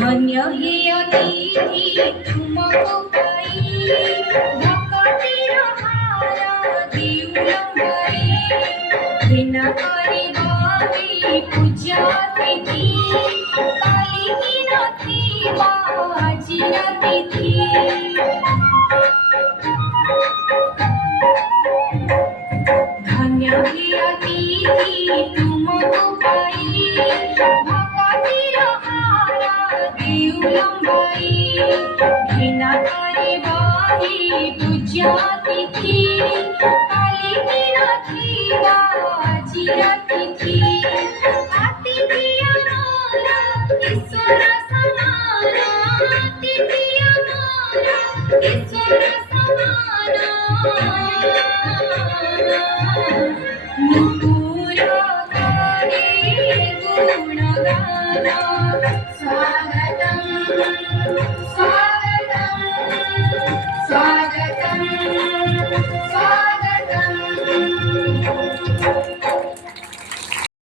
धन्य हे अतिथि तुमको पाई, भक्तिर हारा दिउलंबाई। घृणा करिबारी पूज्यातिथि, कालिकी नथिबा आजिर तिथि। धन्य हे अतिथि तुमको पाई, भक्तिर हारा दिउलंबाई। घृणा करिबारी पूज्यातिथि, कालिकी नथिबा आजिर तिथि। अतिथि अमर ईश्वर समान, अतिथि अमर ईश्वर समान। नुपुर करे गुणगान, स्वागतम्